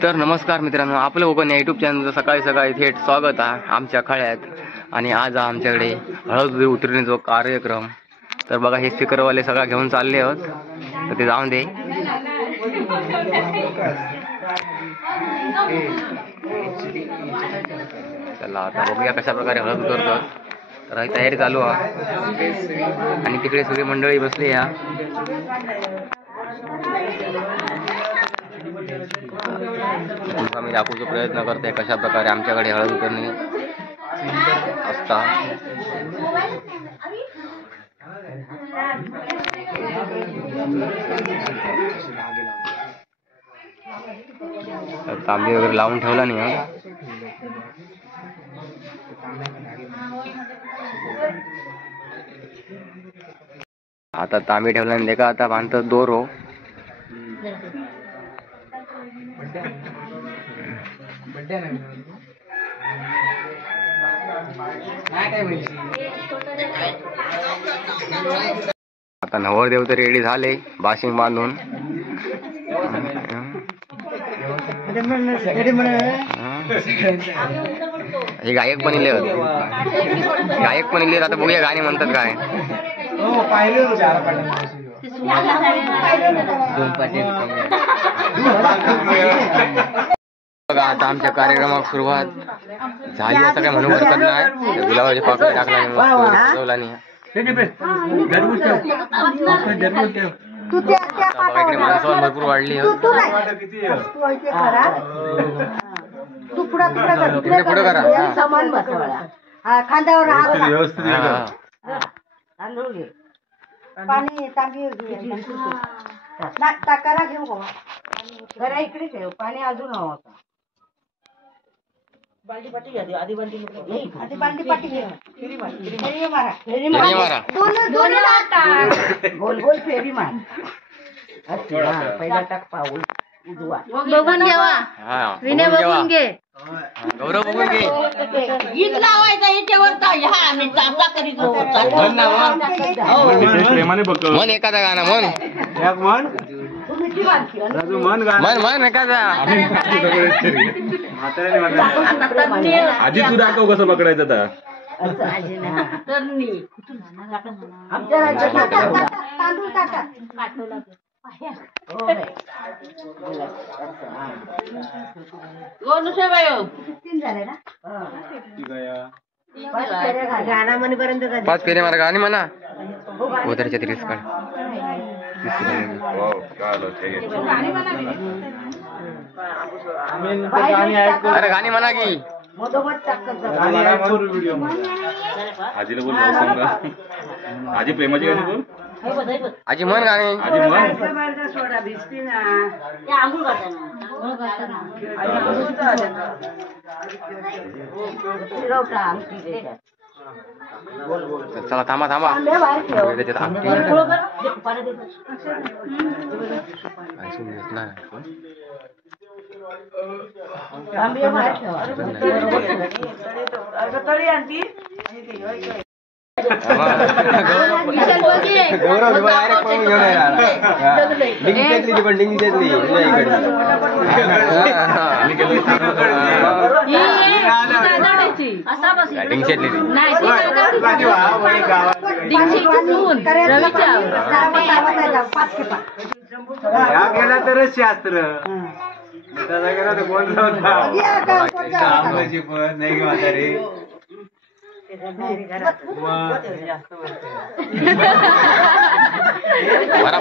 तर नमस्कार मित्रांनो, आपलं कोकण या यूट्यूब चॅनलचं सकाळी सकाळी थेट स्वागत आहे आमच्या खळ्यात. आणि आज आमच्याकडे हळद उतरण्याचा कार्यक्रम. तर बघा हे स्पीकरवाले सगळा घेऊन चालले आहोत, तर ते जाऊन दे. चला आता बघूया कशा प्रकारे हळद उतरतात. तर ही तयारी चालू आहे आणि तिकडे सगळी मंडळी बसली या. तुमचा मी दाखवण्याचा प्रयत्न करते कशा प्रकारे आमच्याकडे हळद उतरणे असता. तांबे वगैरे लावून ठेवला नाही. आता तांबे ठेवल्याने देखा आता बांधतात दोर हो. आता नवरदेव तर रेडी झाले बाशिंग बांधून. हे गायक पण इले आता बघूया गाणे म्हणतात काय. बघा आता आमच्या कार्यक्रमाला सुरुवात झाली असं काय म्हणू शकत नाही. गुलाबाचे पाकळी टाकला सजवला नाही. इकडे माणसं भरपूर वाढली. पुढे करा खांद्यावर पाणी तांबी करा घेऊ घरा इकडे ठेव पाणी अजून हवं. बाल्टी पाटी घ्या आधी बाल्टी पाटी घ्या. फेरी मारा गोल गोल फेरी मार. पहिला टाक पाऊल उजवा बघून घेवा. विनय बघून घे. गौरव बघून घे. गीत लावायचा याच्यावर आम्ही चांगला करीत मन एखादा गाणं म्हण. मन एखादा. आधी तू दाखव कसं पकडायचं आता. आमच्या राज्यात तांदूळ टाका. झाले ना 5 फेरे मारा गाणी म्हणा. उतरच्या 30 काढ. अरे गाणी म्हणा की. आजीला बोल आजी प्रेमाची गाणी बोल. आजी म्हण गाणी. आजी म्हण. चला थांबा त्याच्यात आमटी गेला तरच शास्त्र गेला तर कोण नाही घेऊ आता रे.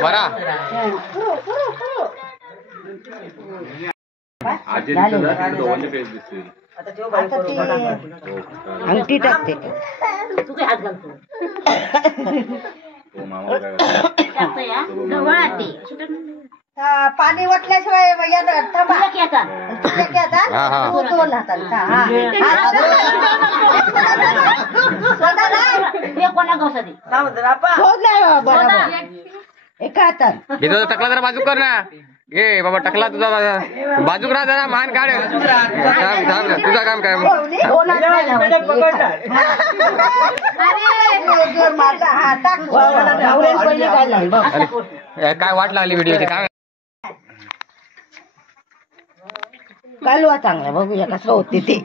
भरा आजी दोघांचे फेस दिसतील. अंगठी टाकते. तू काय हात घालतो. पाणी वाटल्याशिवाय एका हातात टकला जरा बाजू कर ना. घे बाबा टकला तुझा बाजूक राहा जरा. मान काढ. तुझं काम काय. काय वाट लागली व्हिडिओची काय. कालवा चांगला बघूया कसं होते ते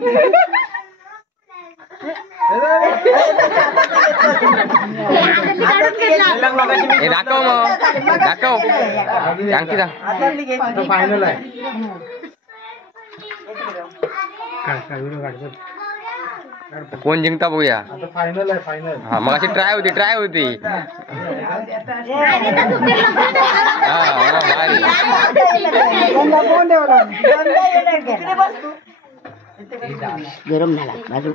दाखव मग दाखव आणखी फायनल आहे कोण जिंकता बघूया. आता फायनल आहे फायनल. हा मग अशी ट्राय होती हा भारी. गरम झाला बाजू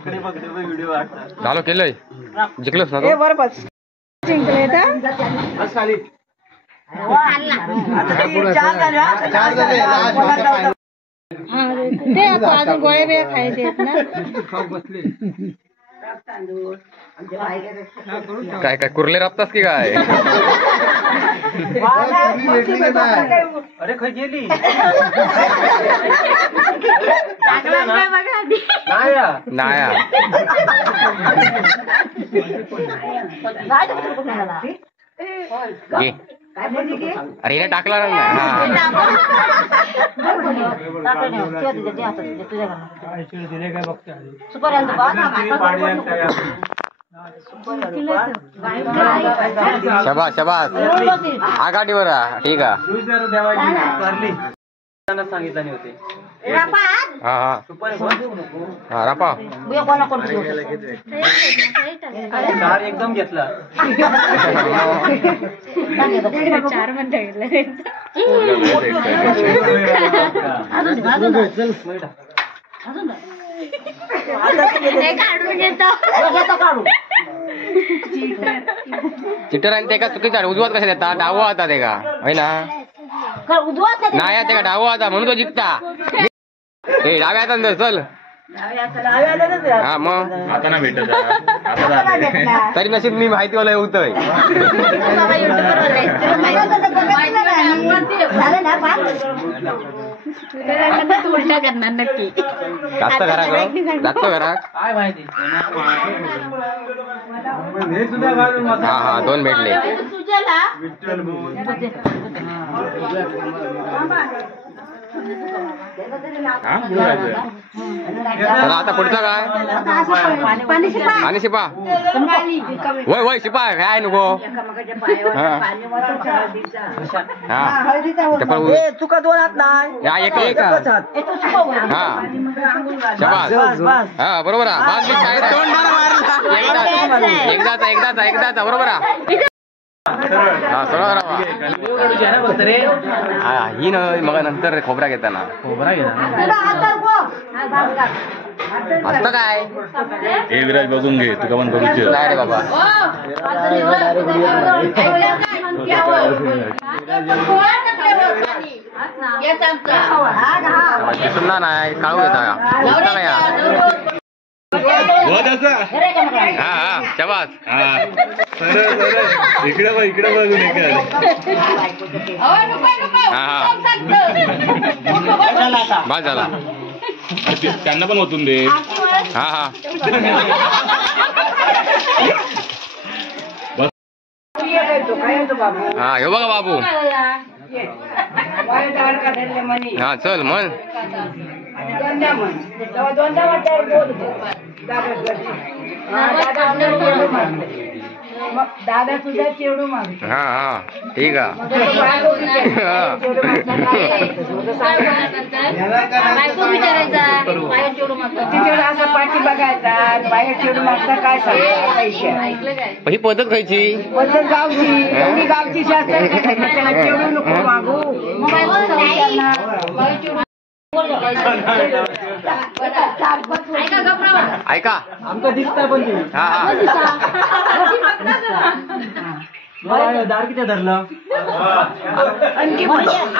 झालो केलंय जिंकलोच ना तू. जिंकले तर ते अजून गोळे बिळे खायचे आहेत ना. काय काय कुर्ले राबतास की काय. अरे खय गेली नाया घे. अरे हिने टाकला नाही. शबास शबास आघाडीवर ठीक आहे. सांगितलं होते हा हा रापा एकदम घेतला 4 म्हणता काढून घेतो चिटर आणि ते का चुकीचा उजवात कशा देता डावा होता ते का होय ना. नाही ते का डावा होता म्हणून तो जिंकता. ए डाव्या हातात चल. हा मग आता ना भेटत आता झालंय. तरी नशीब मी माहिती वाला होतोय. उलटा करणार नक्की. जास्त घरात काय माहिती हा हा 2 भेटले. तर आता पुढचा काय पाणी शिपा. वय वय शिपा काय नको. चुका 2 हात नाही एक एक हा शबास हा बरोबर एकदाचा बरोबर ही न मग नंतर खोबरा घेताना असतं काय. हे विराज बघून घे तुका पण बघू. नाही रे बाबा सुन्ना नाही काळू घेता या. हा हा शबास इकडे बघून हा बस झाला. त्यांना पण ओतून दे. हा हा हा हे बघा बाबू हा चल मन दादा तुझा चेडू माग हा हा ठीक आहे. तिच्याकडे असं पाठी बघायचा बाहेर चेडू मागता काय सांगायचं. ही पद्धत खायची पद्धत गावची एवढी गावची शास्त्र त्याला चेडू नको मागू. ऐका आमचं दिसता पण ते हा हा दार किती धरलं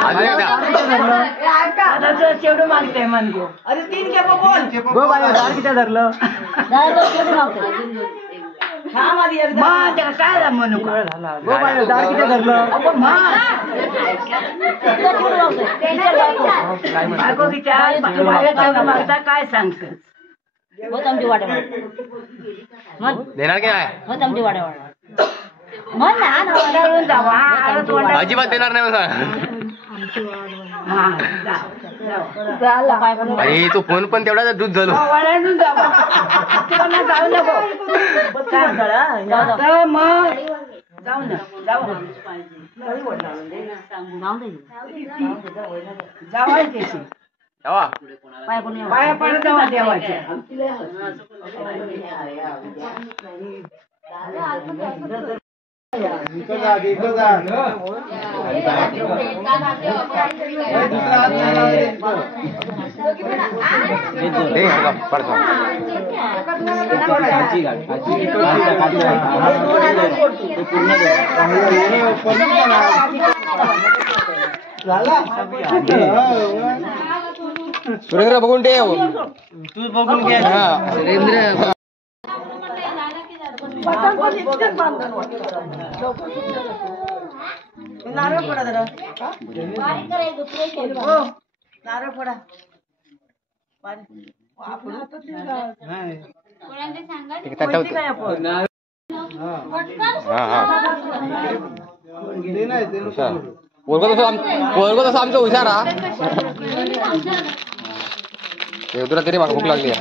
अजून एकदा चेडू मागते म्हणतो. अरे 3 घे बोल गो बाय दार किती धरलं काय म्हणू गो बाय दार किती धरलं मागता काय सांगत देणार की नाही. अजिबात देणार नाही मला. अरे तो फोन पण तेवढा दूध झालो. जावा. पाया पडत जावा देवाच्या. सुरेंद्र बघून ठेव. तू बघून घे. सुरेंद्र नारळ फोडा जरा. नारळ फोडा. पोरगं तसं आमचं हुशार हा. तुला तरी माग भूक लागली आहे.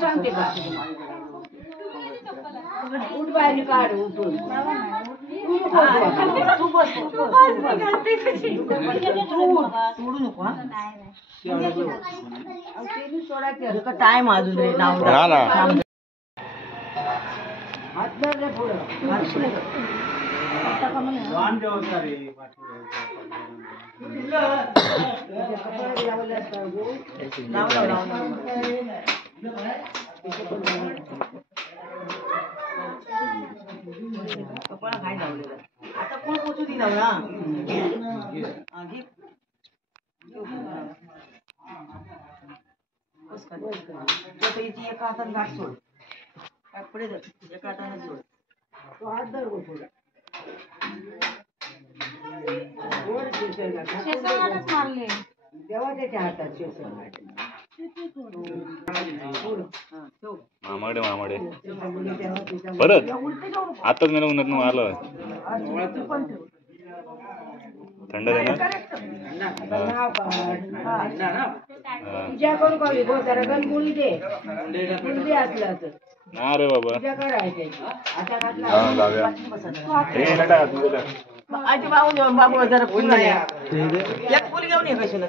सांगते का उठ बाहेर काढ उठून सोडू नको. टाइम अजून रे नाव आता कोण पोचू दिला ना एका हातात गाठ सोड. पुढे एका हाताने सोड. तो हात धर थोडा. देवा त्याच्या हातात मामाडे परत आताच मला उन्हात आलं. थंड तुझ्या करून कवी गो जरा गण मुली दे मुली असला तर अरे बाबा तुझ्या करायचे आता आजी बाबू घेऊन बाबू जरा फुल एक फुल घेऊन ये कशी ना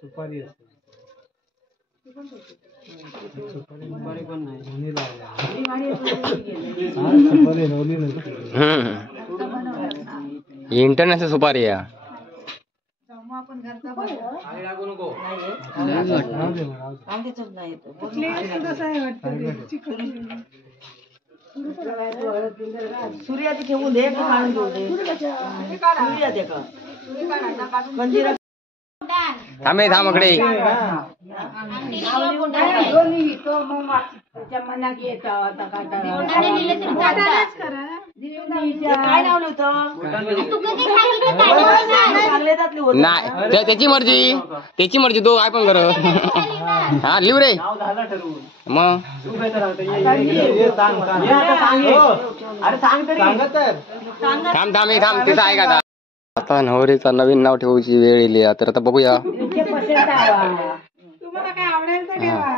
सुपारी असते. सुपारी पण नाही. इंटरनॅशनल सुपारी आहे. सूर्याची ठेवून दे काढून घेऊ दे. सूर्या दे का कंजीरा थांबे थांबकडे काय लावलं होतं. नाही त्याची मर्जी तो काय पण कर. हा लिव रे मग थांब थांब तिथं आहे का. आता नवरीचा नवीन नाव ठेवायची वेळ येईल. तर आता बघूया. तुम्हाला काय आवडेल तर ठेवा.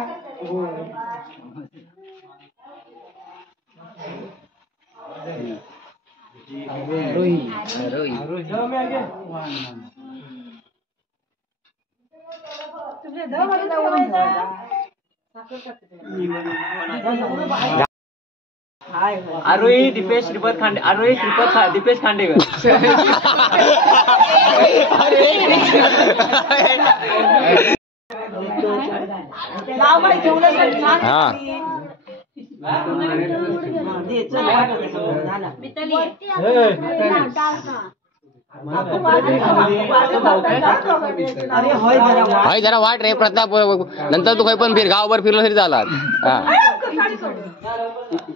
आरोही दीपेश श्रीपत खांडे. आरोही दीपेश खांडेकर. अरे होय जरा वा. भाई जरा वाट रे प्रताप, नंतर तू काही पण फिर, गावभर फिरलो तरी झाला. हा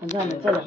झालं चला.